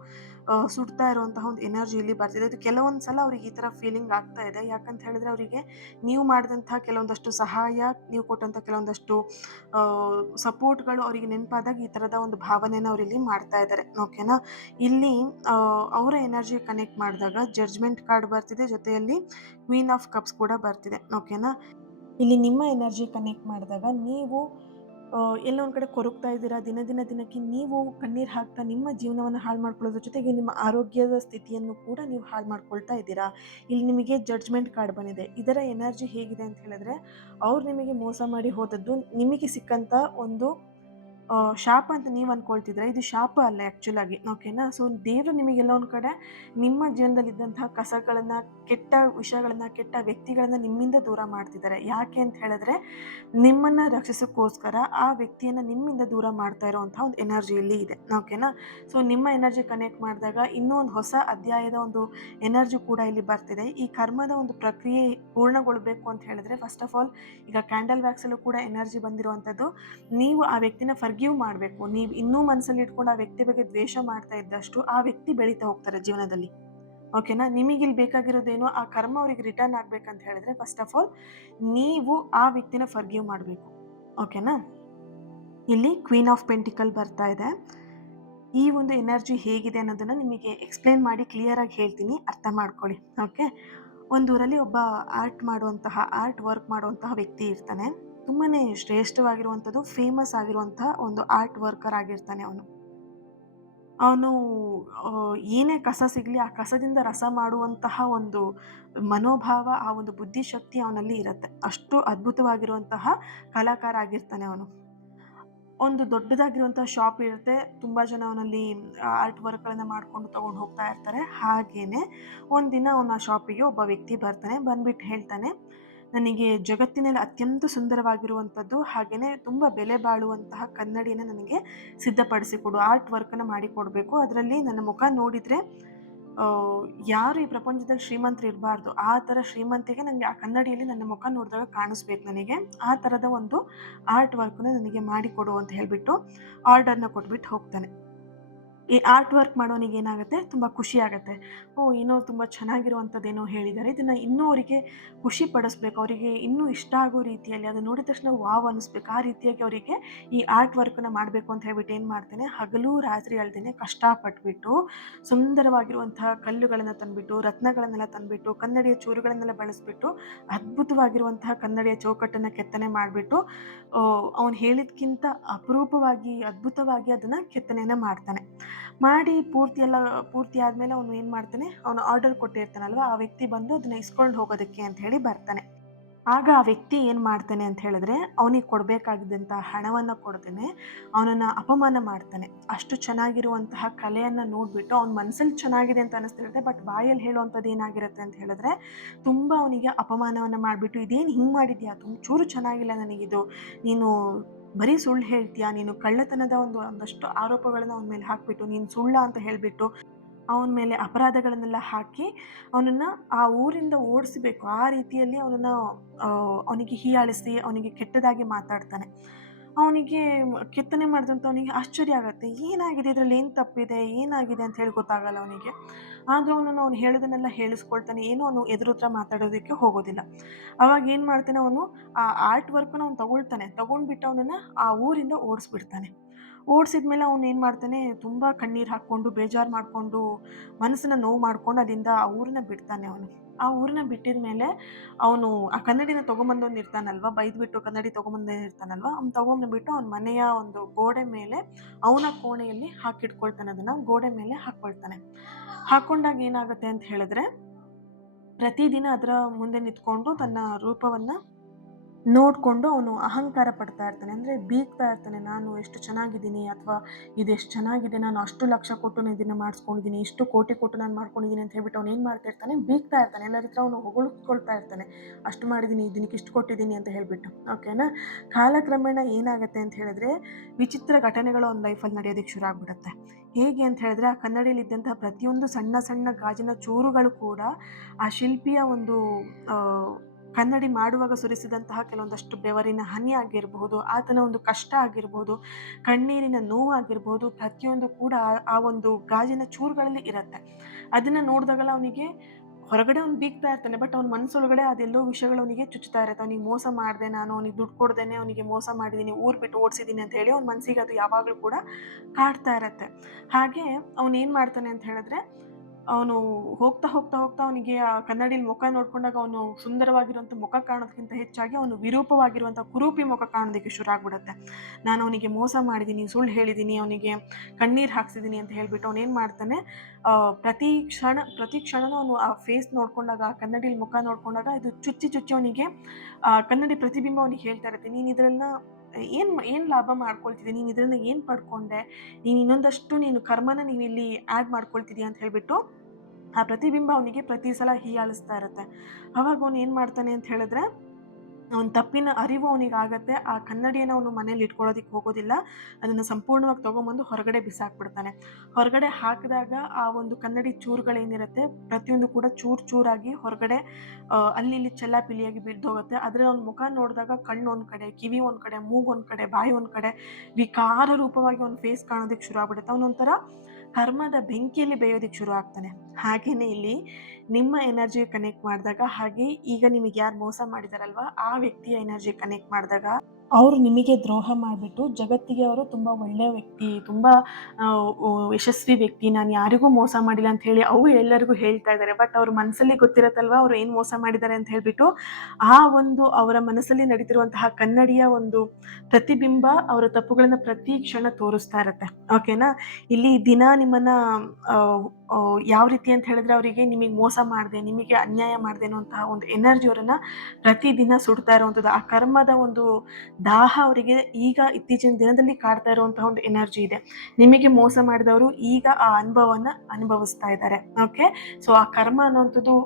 ಸುಡ್ತಾ ಇರುವಂತಹ ಒಂದು ಎನರ್ಜಿ ಇಲ್ಲಿ ಬರ್ತಿದೆ. ಅದು ಕೆಲವೊಂದು ಸಲ ಅವ್ರಿಗೆ ಈ ಥರ ಫೀಲಿಂಗ್ ಆಗ್ತಾ ಇದೆ. ಯಾಕಂತ ಹೇಳಿದ್ರೆ ಅವರಿಗೆ ನೀವು ಮಾಡಿದಂತಹ ಕೆಲವೊಂದಷ್ಟು ಸಹಾಯ, ನೀವು ಕೊಟ್ಟಂಥ ಕೆಲವೊಂದಷ್ಟು ಸಪೋರ್ಟ್ಗಳು ಅವರಿಗೆ ನೆನಪಾದಾಗ ಈ ಥರದ ಒಂದು ಭಾವನೆನ ಅವರಿಲ್ಲಿ ಮಾಡ್ತಾ ಇದ್ದಾರೆ. ಓಕೆನಾ, ಇಲ್ಲಿ ಅವರ ಎನರ್ಜಿ ಕನೆಕ್ಟ್ ಮಾಡಿದಾಗ ಜಡ್ಜ್ಮೆಂಟ್ ಕಾರ್ಡ್ ಬರ್ತಿದೆ, ಜೊತೆಯಲ್ಲಿ ಕ್ವೀನ್ ಆಫ್ ಕಪ್ಸ್ ಕೂಡ ಬರ್ತಿದೆ. ಓಕೆನಾ, ಇಲ್ಲಿ ನಿಮ್ಮ ಎನರ್ಜಿ ಕನೆಕ್ಟ್ ಮಾಡಿದಾಗ ನೀವು ಎಲ್ಲೋ ಒಂದು ಕಡೆ ಕೊರಗ್ತಾ ಇದ್ದೀರಾ. ದಿನಕ್ಕೆ ನೀವು ಕಣ್ಣೀರು ಹಾಕ್ತಾ ನಿಮ್ಮ ಜೀವನವನ್ನು ಹಾಳು ಮಾಡ್ಕೊಳ್ಳೋದ್ರ ಜೊತೆಗೆ ನಿಮ್ಮ ಆರೋಗ್ಯದ ಸ್ಥಿತಿಯನ್ನು ಕೂಡ ನೀವು ಹಾಳು ಮಾಡ್ಕೊಳ್ತಾ ಇದ್ದೀರಾ. ಇಲ್ಲಿ ನಿಮಗೆ ಜಡ್ಜ್ಮೆಂಟ್ ಕಾರ್ಡ್ ಬಂದಿದೆ. ಇದರ ಎನರ್ಜಿ ಹೇಗಿದೆ ಅಂತ ಹೇಳಿದ್ರೆ, ಅವ್ರು ನಿಮಗೆ ಮೋಸ ಮಾಡಿ ಹೋದದ್ದು ನಿಮಗೆ ಸಿಕ್ಕಂಥ ಒಂದು ಶಾಪ ಅಂತ ನೀವು ಅಂದ್ಕೊಳ್ತಿದ್ರೆ, ಇದು ಶಾಪ ಅಲ್ಲ ಆ್ಯಕ್ಚುಲಾಗಿ. ಓಕೆನಾ, ಸೊ ದೇವರು ನಿಮಗೆಲ್ಲ ಒಂದು ಕಡೆ ನಿಮ್ಮ ಜೀವನದಲ್ಲಿದ್ದಂತಹ ಕಸಗಳನ್ನು, ಕೆಟ್ಟ ವಿಷಯಗಳನ್ನು, ಕೆಟ್ಟ ವ್ಯಕ್ತಿಗಳನ್ನು ನಿಮ್ಮಿಂದ ದೂರ ಮಾಡ್ತಿದ್ದಾರೆ. ಯಾಕೆ ಅಂತ ಹೇಳಿದ್ರೆ, ನಿಮ್ಮನ್ನು ರಕ್ಷಿಸೋಕ್ಕೋಸ್ಕರ ಆ ವ್ಯಕ್ತಿಯನ್ನು ನಿಮ್ಮಿಂದ ದೂರ ಮಾಡ್ತಾ ಇರೋವಂಥ ಒಂದು ಎನರ್ಜಿ ಇಲ್ಲಿ ಇದೆ. ಓಕೆನಾ, ಸೊ ನಿಮ್ಮ ಎನರ್ಜಿ ಕನೆಕ್ಟ್ ಮಾಡಿದಾಗ ಇನ್ನೂ ಒಂದು ಹೊಸ ಅಧ್ಯಾಯದ ಒಂದು ಎನರ್ಜಿ ಕೂಡ ಇಲ್ಲಿ ಬರ್ತಿದೆ. ಈ ಕರ್ಮದ ಒಂದು ಪ್ರಕ್ರಿಯೆ ಪೂರ್ಣಗೊಳ್ಳಬೇಕು ಅಂತ ಹೇಳಿದ್ರೆ, ಫಸ್ಟ್ ಆಫ್ ಆಲ್ ಈಗ ಕ್ಯಾಂಡಲ್ ವ್ಯಾಕ್ಸಲ್ಲೂ ಕೂಡ ಎನರ್ಜಿ ಬಂದಿರುವಂಥದ್ದು, ನೀವು ಆ ವ್ಯಕ್ತಿನ ಫರ್ಗಿವ್ ಮಾಡಬೇಕು. ನೀವು ಇನ್ನೂ ಮನಸ್ಸಲ್ಲಿ ಇಟ್ಕೊಂಡು ಆ ವ್ಯಕ್ತಿ ಬಗ್ಗೆ ದ್ವೇಷ ಮಾಡ್ತಾ ಇದ್ದಷ್ಟು ಆ ವ್ಯಕ್ತಿ ಬೆಳೀತಾ ಹೋಗ್ತಾರೆ ಜೀವನದಲ್ಲಿ. ಓಕೆನಾ, ನಿಮಗಿಲ್ಲಿ ಬೇಕಾಗಿರೋದೇನು, ಆ ಕರ್ಮ ಅವ್ರಿಗೆ ರಿಟರ್ನ್ ಆಗ್ಬೇಕಂತ ಹೇಳಿದ್ರೆ ಫಸ್ಟ್ ಆಫ್ ಆಲ್ ನೀವು ಆ ವ್ಯಕ್ತಿನ ಫರ್ಗಿವ್ ಮಾಡಬೇಕು. ಓಕೆನಾ, ಇಲ್ಲಿ ಕ್ವೀನ್ ಆಫ್ ಪೆಂಟಿಕಲ್ ಬರ್ತಾ ಇದೆ. ಈ ಒಂದು ಎನರ್ಜಿ ಹೇಗಿದೆ ಅನ್ನೋದನ್ನು ನಿಮಗೆ ಎಕ್ಸ್ಪ್ಲೇನ್ ಮಾಡಿ ಕ್ಲಿಯರಾಗಿ ಹೇಳ್ತೀನಿ, ಅರ್ಥ ಮಾಡ್ಕೊಳ್ಳಿ. ಓಕೆ, ಒಂದೂರಲ್ಲಿ ಒಬ್ಬ ಆರ್ಟ್ ವರ್ಕ್ ಮಾಡುವಂತಹ ವ್ಯಕ್ತಿ ಇರ್ತಾನೆ. ತುಂಬಾ ಶ್ರೇಷ್ಠವಾಗಿರುವಂಥದ್ದು, ಫೇಮಸ್ ಆಗಿರುವಂಥ ಒಂದು ಆರ್ಟ್ ವರ್ಕರ್ ಆಗಿರ್ತಾನೆ ಅವನು ಏನೇ ಕಸ ಸಿಗಲಿ ಆ ಕಸದಿಂದ ರಸ ಮಾಡುವಂತಹ ಒಂದು ಮನೋಭಾವ, ಆ ಒಂದು ಬುದ್ಧಿಶಕ್ತಿ ಅವನಲ್ಲಿ ಇರುತ್ತೆ. ಅಷ್ಟು ಅದ್ಭುತವಾಗಿರುವಂತಹ ಕಲಾಕಾರ ಆಗಿರ್ತಾನೆ ಅವನು. ಒಂದು ದೊಡ್ಡದಾಗಿರುವಂಥ ಶಾಪ್ ಇರುತ್ತೆ, ತುಂಬ ಜನ ಅವನಲ್ಲಿ ಆರ್ಟ್ ವರ್ಕ್ಗಳನ್ನು ಮಾಡಿಕೊಂಡು ತೊಗೊಂಡು ಹೋಗ್ತಾ ಇರ್ತಾರೆ. ಹಾಗೆಯೇ ಒಂದಿನ ಅವನ ಶಾಪಿಗೆ ಒಬ್ಬ ವ್ಯಕ್ತಿ ಬರ್ತಾನೆ. ಬಂದ್ಬಿಟ್ಟು ಹೇಳ್ತಾನೆ, ನನಗೆ ಜಗತ್ತಿನಲ್ಲಿ ಅತ್ಯಂತ ಸುಂದರವಾಗಿರುವಂಥದ್ದು ಹಾಗೆಯೇ ತುಂಬ ಬೆಲೆ ಬಾಳುವಂತಹ ಕನ್ನಡಿಯನ್ನು ನನಗೆ ಸಿದ್ಧಪಡಿಸಿಕೊಡು, ಆರ್ಟ್ ವರ್ಕನ್ನು ಮಾಡಿಕೊಡಬೇಕು. ಅದರಲ್ಲಿ ನನ್ನ ಮುಖ ನೋಡಿದರೆ ಯಾರು ಈ ಪ್ರಪಂಚದಲ್ಲಿ ಶ್ರೀಮಂತರು ಇರಬಾರ್ದು, ಆ ಥರ ಶ್ರೀಮಂತಿಗೆ ನನಗೆ ಆ ಕನ್ನಡಿಯಲ್ಲಿ ನನ್ನ ಮುಖ ನೋಡಿದಾಗ ಕಾಣಿಸ್ಬೇಕು. ನನಗೆ ಆ ಥರದ ಒಂದು ಆರ್ಟ್ ವರ್ಕನ್ನು ನನಗೆ ಮಾಡಿಕೊಡು ಅಂತ ಹೇಳಿಬಿಟ್ಟು ಆರ್ಡರ್ನ ಕೊಟ್ಬಿಟ್ಟು ಹೋಗ್ತಾನೆ. ಈ ಆರ್ಟ್ ವರ್ಕ್ ಮಾಡೋನಿಗೆ ಏನಾಗುತ್ತೆ, ತುಂಬ ಖುಷಿ ಆಗುತ್ತೆ. ಏನೋ ತುಂಬ ಚೆನ್ನಾಗಿರುವಂಥದ್ದೇನೋ ಹೇಳಿದ್ದಾರೆ, ಇದನ್ನು ಇನ್ನೂ ಅವರಿಗೆ ಖುಷಿ ಪಡಿಸ್ಬೇಕು, ಅವರಿಗೆ ಇನ್ನೂ ಇಷ್ಟ ಆಗೋ ರೀತಿಯಲ್ಲಿ, ಅದು ನೋಡಿದ ತಕ್ಷಣ ವಾವ್ ಅನ್ನಿಸ್ಬೇಕು, ಆ ರೀತಿಯಾಗಿ ಅವರಿಗೆ ಈ ಆರ್ಟ್ ವರ್ಕನ್ನು ಮಾಡಬೇಕು ಅಂತ ಹೇಳ್ಬಿಟ್ಟು ಏನು ಮಾಡ್ತೇನೆ, ಹಗಲು ರಾತ್ರಿ ಅಳ್ದೇನೆ ಕಷ್ಟಪಟ್ಬಿಟ್ಟು ಸುಂದರವಾಗಿರುವಂತಹ ಕಲ್ಲುಗಳನ್ನು ತಂದುಬಿಟ್ಟು, ರತ್ನಗಳನ್ನೆಲ್ಲ ತಂದುಬಿಟ್ಟು, ಕನ್ನಡಿಯ ಚೂರುಗಳನ್ನೆಲ್ಲ ಬಳಸಿಬಿಟ್ಟು ಅದ್ಭುತವಾಗಿರುವಂತಹ ಕನ್ನಡಿಯ ಚೌಕಟ್ಟನ್ನು ಕೆತ್ತನೆ ಮಾಡಿಬಿಟ್ಟು ಅವನು ಹೇಳಿದ್ಕಿಂತ ಅಪರೂಪವಾಗಿ ಅದ್ಭುತವಾಗಿ ಅದನ್ನು ಕೆತ್ತನೆಯನ್ನು ಮಾಡ್ತಾನೆ. ಮಾಡಿ ಪೂರ್ತಿ ಆದಮೇಲೆ ಅವನು ಏನು ಮಾಡ್ತಾನೆ, ಅವನು ಆರ್ಡರ್ ಕೊಟ್ಟಿರ್ತಾನಲ್ವ, ಆ ವ್ಯಕ್ತಿ ಬಂದು ಅದನ್ನು ಇಸ್ಕೊಂಡು ಹೋಗೋದಕ್ಕೆ ಅಂತ ಹೇಳಿ ಬರ್ತಾನೆ. ಆಗ ಆ ವ್ಯಕ್ತಿ ಏನು ಮಾಡ್ತಾನೆ ಅಂತ ಹೇಳಿದ್ರೆ, ಅವನಿಗೆ ಕೊಡಬೇಕಾಗಿದ್ದಂಥ ಹಣವನ್ನು ಕೊಡ್ತಾನೆ, ಅವನನ್ನು ಅಪಮಾನ ಮಾಡ್ತಾನೆ. ಅಷ್ಟು ಚೆನ್ನಾಗಿರುವಂತಹ ಕಲೆಯನ್ನು ನೋಡಿಬಿಟ್ಟು ಅವ್ನ ಮನಸ್ಸಲ್ಲಿ ಚೆನ್ನಾಗಿದೆ ಅಂತ ಅನ್ನಿಸ್ತಿರುತ್ತೆ, ಬಟ್ ಬಾಯಲ್ಲಿ ಹೇಳುವಂಥದ್ದು ಏನಾಗಿರುತ್ತೆ ಅಂತ ಹೇಳಿದ್ರೆ ತುಂಬ ಅವನಿಗೆ ಅಪಮಾನವನ್ನು ಮಾಡಿಬಿಟ್ಟು, ಇದೇನು ಹಿಂಗೆ ಮಾಡಿದ್ಯಾ, ಚೂರು ಚೆನ್ನಾಗಿಲ್ಲ ನನಗಿದು, ನೀನು ಬರೀ ಸುಳ್ಳು ಹೇಳ್ತೀಯಾ, ನೀನು ಕಳ್ಳತನದ ಒಂದಷ್ಟು ಆರೋಪಗಳನ್ನು ಅವನ ಮೇಲೆ ಹಾಕಿಬಿಟ್ಟು, ನೀನು ಸುಳ್ಳ ಅಂತ ಹೇಳಿಬಿಟ್ಟು ಅವನ ಮೇಲೆ ಅಪರಾಧಗಳನ್ನೆಲ್ಲ ಹಾಕಿ ಅವನನ್ನು ಆ ಊರಿಂದ ಓಡಿಸಬೇಕು. ಆ ರೀತಿಯಲ್ಲಿ ಅವನಿಗೆ ಹೀಯಾಳಿಸಿ ಅವನಿಗೆ ಕೆಟ್ಟದಾಗಿ ಮಾತಾಡ್ತಾನೆ. ಅವನಿಗೆ ಕೆತ್ತನೆ ಮಾಡಿದಂಥವನಿಗೆ ಆಶ್ಚರ್ಯ ಆಗುತ್ತೆ, ಏನಾಗಿದೆ ಇದರಲ್ಲಿ, ಏನು ತಪ್ಪಿದೆ, ಏನಾಗಿದೆ ಅಂತ ಹೇಳಿ ಗೊತ್ತಾಗಲ್ಲ ಅವನಿಗೆ. ಆದರೂ ಅವನು ಹೇಳೋದನ್ನೆಲ್ಲ ಹೇಳಿಸ್ಕೊಳ್ತಾನೆ, ಏನೋ ಅವನು ಎದುರುತ್ರ ಮಾತಾಡೋದಕ್ಕೆ ಹೋಗೋದಿಲ್ಲ. ಅವಾಗ ಏನು ಮಾಡ್ತಾನೆ, ಅವನು ಆ ಆರ್ಟ್ ವರ್ಕನ್ನು ಅವನು ತಗೊಂಡ್ಬಿಟ್ಟು ಅವನನ್ನು ಆ ಊರಿಂದ ಓಡಿಸ್ಬಿಡ್ತಾನೆ. ಓಡಿಸಿದ್ಮೇಲೆ ಅವನು ಏನು ಮಾಡ್ತಾನೆ, ತುಂಬ ಕಣ್ಣೀರು ಹಾಕ್ಕೊಂಡು ಬೇಜಾರು ಮಾಡಿಕೊಂಡು ಮನಸ್ಸನ್ನ ನೋವು ಮಾಡ್ಕೊಂಡು ಅಲ್ಲಿಂದ ಆ ಊರನ್ನ ಬಿಡ್ತಾನೆ ಅವನು. ಆ ಊರನ್ನ ಬಿಟ್ಟಿದ ಮೇಲೆ ಅವನು ಆ ಕನ್ನಡಿನ ತೊಗೊಂಬಂದವನು ಇರ್ತಾನಲ್ವ, ಬೈದ್ಬಿಟ್ಟು ಕನ್ನಡಿ ತೊಗೊಂಬಂದಿರ್ತಾನಲ್ವ, ಅವ್ನು ತೊಗೊಂಡ್ಬಿಟ್ಟು ಅವನ ಮನೆಯ ಒಂದು ಗೋಡೆ ಮೇಲೆ, ಅವನ ಕೋಣೆಯಲ್ಲಿ ಹಾಕಿಟ್ಕೊಳ್ತಾನೆ, ಅದನ್ನು ಗೋಡೆ ಮೇಲೆ ಹಾಕ್ಕೊಳ್ತಾನೆ. ಹಾಕ್ಕೊಂಡಾಗ ಏನಾಗುತ್ತೆ ಅಂತ ಹೇಳಿದ್ರೆ, ಪ್ರತಿದಿನ ಅದರ ಮುಂದೆ ನಿಂತ್ಕೊಂಡು ತನ್ನ ರೂಪವನ್ನು ನೋಡಿಕೊಂಡು ಅವನು ಅಹಂಕಾರ ಪಡ್ತಾ ಇರ್ತಾನೆ. ಅಂದರೆ ಬೀಗ್ತಾ ಇರ್ತಾನೆ, ನಾನು ಎಷ್ಟು ಚೆನ್ನಾಗಿದ್ದೀನಿ, ಅಥವಾ ಇದೆಷ್ಟು ಚೆನ್ನಾಗಿದೆ, ನಾನು ಅಷ್ಟು ಲಕ್ಷ ಕೊಟ್ಟು ನಾನು ಇದನ್ನು ಮಾಡಿಸ್ಕೊಂಡಿದ್ದೀನಿ, ಇಷ್ಟು ಕೋಟಿ ಕೊಟ್ಟು ನಾನು ಮಾಡ್ಕೊಂಡಿದ್ದೀನಿ ಅಂತ ಹೇಳ್ಬಿಟ್ಟು ಅವ್ನು ಏನು ಮಾಡ್ತಾ ಇರ್ತಾನೆ, ಬೀಗ್ತಾ ಇರ್ತಾನೆ. ಎಲ್ಲರ ಹತ್ರ ಅವನು ಹೊಗಳ್ಕೊಳ್ತಾ ಇರ್ತಾನೆ, ಅಷ್ಟು ಮಾಡಿದ್ದೀನಿ, ಇದಕ್ಕೆ ಇಷ್ಟು ಕೊಟ್ಟಿದ್ದೀನಿ ಅಂತ ಹೇಳಿಬಿಟ್ಟು. ಓಕೆನಾ. ಕಾಲಕ್ರಮೇಣ ಏನಾಗುತ್ತೆ ಅಂತ ಹೇಳಿದ್ರೆ, ವಿಚಿತ್ರ ಘಟನೆಗಳು ಅವ್ನ ಲೈಫಲ್ಲಿ ನಡೆಯೋದಕ್ಕೆ ಶುರು ಆಗ್ಬಿಡುತ್ತೆ. ಹೇಗೆ ಅಂತ ಹೇಳಿದ್ರೆ, ಆ ಕನ್ನಡಿಯಲ್ಲಿ ಇದ್ದಂತಹ ಪ್ರತಿಯೊಂದು ಸಣ್ಣ ಸಣ್ಣ ಗಾಜಿನ ಚೂರುಗಳು ಕೂಡ ಆ ಶಿಲ್ಪಿಯ ಒಂದು ಕನ್ನಡಿ ಮಾಡುವಾಗ ಸುರಿಸಿದಂತಹ ಕೆಲವೊಂದಷ್ಟು ಬೆವರಿನ ಹನಿ ಆಗಿರಬಹುದು, ಆತನ ಒಂದು ಕಷ್ಟ ಆಗಿರ್ಬೋದು, ಕಣ್ಣೀರಿನ ನೋವು ಆಗಿರ್ಬೋದು, ಪ್ರತಿಯೊಂದು ಕೂಡ ಆ ಒಂದು ಗಾಜಿನ ಚೂರುಗಳಲ್ಲಿ ಇರುತ್ತೆ. ಅದನ್ನು ನೋಡಿದಾಗಲ ಅವನಿಗೆ ಹೊರಗಡೆ ಅವ್ನು ಬೀಗ್ತಾ ಇರ್ತಾನೆ, ಬಟ್ ಅವ್ನ ಮನಸ್ಸೊಳಗಡೆ ಅದೆಲ್ಲೋ ವಿಷಯಗಳು ಅವನಿಗೆ ಚುಚ್ತಾ ಇರುತ್ತೆ. ಅವ್ನಿಗೆ ಮೋಸ ಮಾಡಿದೆ, ನಾನು ಅವನಿಗೆ ದುಡ್ಡು ಕೊಡ್ದೇನೆ ಅವನಿಗೆ ಮೋಸ ಮಾಡಿದ್ದೀನಿ, ಊರು ಬಿಟ್ಟು ಓಡಿಸಿದ್ದೀನಿ ಅಂತ ಹೇಳಿ ಅವ್ನ ಮನಸ್ಸಿಗೆ ಅದು ಯಾವಾಗಲೂ ಕೂಡ ಕಾಡ್ತಾ ಇರುತ್ತೆ. ಹಾಗೆ ಅವನೇನು ಮಾಡ್ತಾನೆ ಅಂತ ಹೇಳಿದ್ರೆ, ಅವನು ಹೋಗ್ತಾ ಹೋಗ್ತಾ ಹೋಗ್ತಾ ಅವನಿಗೆ ಆ ಕನ್ನಡಿಲಿ ಮುಖ ನೋಡ್ಕೊಂಡಾಗ ಅವನು ಸುಂದರವಾಗಿರುವಂಥ ಮುಖ ಕಾಣೋದಕ್ಕಿಂತ ಹೆಚ್ಚಾಗಿ ಅವನು ವಿರೂಪವಾಗಿರುವಂಥ ಕುರೂಪಿ ಮುಖ ಕಾಣೋದಕ್ಕೆ ಶುರು ಆಗ್ಬಿಡುತ್ತೆ. ನಾನು ಅವನಿಗೆ ಮೋಸ ಮಾಡಿದ್ದೀನಿ, ಸುಳ್ಳು ಹೇಳಿದ್ದೀನಿ, ಅವನಿಗೆ ಕಣ್ಣೀರು ಹಾಕ್ಸಿದ್ದೀನಿ ಅಂತ ಹೇಳ್ಬಿಟ್ಟು ಅವನೇನು ಮಾಡ್ತಾನೆ, ಪ್ರತಿ ಕ್ಷಣನೂ ಅವನು ಆ ಫೇಸ್ ನೋಡ್ಕೊಂಡಾಗ, ಆ ಕನ್ನಡಿಲಿ ಮುಖ ನೋಡ್ಕೊಂಡಾಗ ಇದು ಚುಚ್ಚಿ ಅವನಿಗೆ ಕನ್ನಡಿ ಪ್ರತಿಬಿಂಬ ಅವನಿಗೆ ಹೇಳ್ತಾ ಇರುತ್ತೆ, ನೀನು ಇದರನ್ನ ಏನು ಲಾಭ ಮಾಡ್ಕೊಳ್ತಿದ್ದೆ, ನೀನು ಇದರಿಂದ ಏನು ಪಡ್ಕೊಂಡೆ, ನೀನು ಇನ್ನೊಂದಷ್ಟು ನೀನು ಕರ್ಮನ ನೀವು ಇಲ್ಲಿ ಆ್ಯಡ್ ಮಾಡ್ಕೊಳ್ತಿದ್ದೀಯ ಅಂತ ಹೇಳ್ಬಿಟ್ಟು ಆ ಪ್ರತಿಬಿಂಬ ಅವನಿಗೆ ಪ್ರತಿ ಸಲ ಹೀಯಾಳಿಸ್ತಾ ಇರುತ್ತೆ. ಅವಾಗ ಅವನು ಏನು ಮಾಡ್ತಾನೆ ಅಂತ ಹೇಳಿದ್ರೆ, ಅವನ ತಪ್ಪಿನ ಅರಿವು ಅವನಿಗಾಗತ್ತೆ. ಆ ಕನ್ನಡಿಯನ್ನು ಅವನು ಮನೇಲಿ ಇಟ್ಕೊಳ್ಳೋದಕ್ಕೆ ಹೋಗೋದಿಲ್ಲ, ಅದನ್ನು ಸಂಪೂರ್ಣವಾಗಿ ತೊಗೊಂಬಂದು ಹೊರಗಡೆ ಬಿಸಾಕ್ಬಿಡ್ತಾನೆ. ಹೊರಗಡೆ ಹಾಕಿದಾಗ ಆ ಒಂದು ಕನ್ನಡಿ ಚೂರುಗಳೇನಿರುತ್ತೆ ಪ್ರತಿಯೊಂದು ಕೂಡ ಚೂರಾಗಿ ಹೊರಗಡೆ ಅಲ್ಲಿ ಇಲ್ಲಿ ಚೆಲ್ಲಾಪಿಲಿಯಾಗಿ ಬಿದ್ದೋಗುತ್ತೆ. ಆದರೆ ಅವ್ನ ಮುಖ ನೋಡಿದಾಗ ಕಣ್ಣು ಒಂದು ಕಡೆ, ಕಿವಿ ಒಂದು ಕಡೆ, ಮೂಗು ಒಂದು ಕಡೆ, ಬಾಯಿ ಒಂದು ಕಡೆ ವಿಕಾರ ರೂಪವಾಗಿ ಅವ್ನ ಫೇಸ್ ಕಾಣೋದಕ್ಕೆ ಶುರು ಆಗ್ಬಿಡುತ್ತೆ. ಅವನೊಂಥರ ಕರ್ಮದ ಬೆಂಕಿಯಲ್ಲಿ ಬೇಯೋದಕ್ಕೆ ಶುರು ಆಗ್ತಾನೆ. ಹಾಗೆಯೇ ಇಲ್ಲಿ ನಿಮ್ಮ ಎನರ್ಜಿ ಕನೆಕ್ಟ್ ಮಾಡಿದಾಗ, ಹಾಗೆ ಈಗ ನಿಮಗೆ ಯಾರು ಮೋಸ ಮಾಡಿದಾರಲ್ವ ಆ ವ್ಯಕ್ತಿಯ ಎನರ್ಜಿ ಕನೆಕ್ಟ್ ಮಾಡಿದಾಗ, ಅವರು ನಿಮಗೆ ದ್ರೋಹ ಮಾಡಿಬಿಟ್ಟು ಜಗತ್ತಿಗೆ ಅವರು ತುಂಬ ಒಳ್ಳೆಯ ವ್ಯಕ್ತಿ, ತುಂಬ ಯಶಸ್ವಿ ವ್ಯಕ್ತಿ, ನಾನು ಯಾರಿಗೂ ಮೋಸ ಮಾಡಿಲ್ಲ ಅಂತ ಹೇಳಿ ಅವು ಎಲ್ಲರಿಗೂ ಹೇಳ್ತಾ ಇದ್ದಾರೆ. ಬಟ್ ಅವ್ರ ಮನಸ್ಸಲ್ಲಿ ಗೊತ್ತಿರತ್ತಲ್ವ ಅವ್ರು ಏನು ಮೋಸ ಮಾಡಿದ್ದಾರೆ ಅಂತ ಹೇಳಿಬಿಟ್ಟು, ಆ ಒಂದು ಅವರ ಮನಸ್ಸಲ್ಲಿ ನಡೀತಿರುವಂತಹ ಕನ್ನಡಿಯ ಒಂದು ಪ್ರತಿಬಿಂಬ ಅವರ ತಪ್ಪುಗಳನ್ನು ಪ್ರತಿ ಕ್ಷಣ ತೋರಿಸ್ತಾ ಇರುತ್ತೆ. ಓಕೆನಾ. ಇಲ್ಲಿ ದಿನ ನಿಮ್ಮನ್ನು ಯಾವ ರೀತಿ ಅಂತ ಹೇಳಿದ್ರೆ, ಅವರಿಗೆ ನಿಮಗೆ ಮೋಸ ಮಾಡಿದೆ, ನಿಮಗೆ ಅನ್ಯಾಯ ಮಾಡಿದೆ ಅನ್ನುವಂತಹ ಒಂದು ಎನರ್ಜಿ ಅವರನ್ನು ಪ್ರತಿದಿನ ಸುಡ್ತಾ ಇರುವಂಥದ್ದು. ಆ ಕರ್ಮದ ಒಂದು ದಾಹ ಅವರಿಗೆ ಈಗ ಇತ್ತೀಚಿನ ದಿನದಲ್ಲಿ ಕಾಡ್ತಾ ಇರುವಂತಹ ಒಂದು ಎನರ್ಜಿ ಇದೆ. ನಿಮಗೆ ಮೋಸ ಮಾಡಿದವರು ಈಗ ಆ ಅನುಭವವನ್ನು ಅನುಭವಿಸ್ತಾ ಇದ್ದಾರೆ. ಓಕೆ. ಸೊ ಆ ಕರ್ಮ ಅನ್ನುವಂಥದ್ದು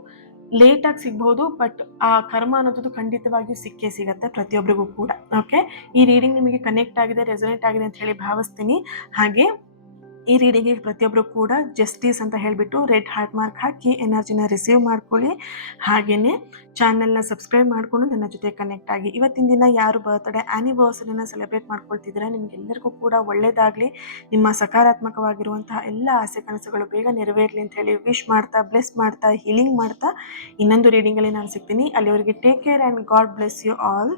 ಲೇಟಾಗಿ ಸಿಗ್ಬಹುದು, ಬಟ್ ಆ ಕರ್ಮ ಅನ್ನೋದು ಖಂಡಿತವಾಗಿಯೂ ಸಿಕ್ಕೇ ಸಿಗುತ್ತೆ ಪ್ರತಿಯೊಬ್ಬರಿಗೂ ಕೂಡ. ಓಕೆ. ಈ ರೀಡಿಂಗ್ ನಿಮಗೆ ಕನೆಕ್ಟ್ ಆಗಿದೆ, ರೆಸೊನೇಟ್ ಆಗಿದೆ ಅಂತ ಹೇಳಿ ಭಾವಿಸ್ತೀನಿ. ಹಾಗೆ ಈ ರೀಡಿಂಗಿಗೆ ಪ್ರತಿಯೊಬ್ಬರು ಕೂಡ ಜಸ್ಟಿಸ್ ಅಂತ ಹೇಳಿಬಿಟ್ಟು ರೆಡ್ ಹಾರ್ಟ್ ಮಾರ್ಕ್ ಹಾಕಿ ಎನರ್ಜಿನ ರಿಸೀವ್ ಮಾಡ್ಕೊಳ್ಳಿ. ಹಾಗೆಯೇ ಚಾನಲ್ನ ಸಬ್ಸ್ಕ್ರೈಬ್ ಮಾಡಿಕೊಂಡು ನನ್ನ ಜೊತೆ ಕನೆಕ್ಟ್ ಆಗಿ. ಇವತ್ತಿನ ದಿನ ಯಾರು ಬರ್ತ್ಡೇ ಆ್ಯನಿವರ್ಸರಿನ ಸೆಲೆಬ್ರೇಟ್ ಮಾಡ್ಕೊಳ್ತಿದ್ದೀರಾ, ನಿಮಗೆಲ್ಲರಿಗೂ ಕೂಡ ಒಳ್ಳೆಯದಾಗಲಿ, ನಿಮ್ಮ ಸಕಾರಾತ್ಮಕವಾಗಿರುವಂತಹ ಎಲ್ಲ ಆಸೆ ಕನಸುಗಳು ಬೇಗ ನೆರವೇರಲಿ ಅಂತ ಹೇಳಿ ವಿಶ್ ಮಾಡ್ತಾ, ಬ್ಲೆಸ್ ಮಾಡ್ತಾ, ಹೀಲಿಂಗ್ ಮಾಡ್ತಾ ಇನ್ನೊಂದು ರೀಡಿಂಗಲ್ಲಿ ನಾನು ಸಿಗ್ತೀನಿ. ಅಲ್ಲಿವರೆಗೆ take care and God bless you all.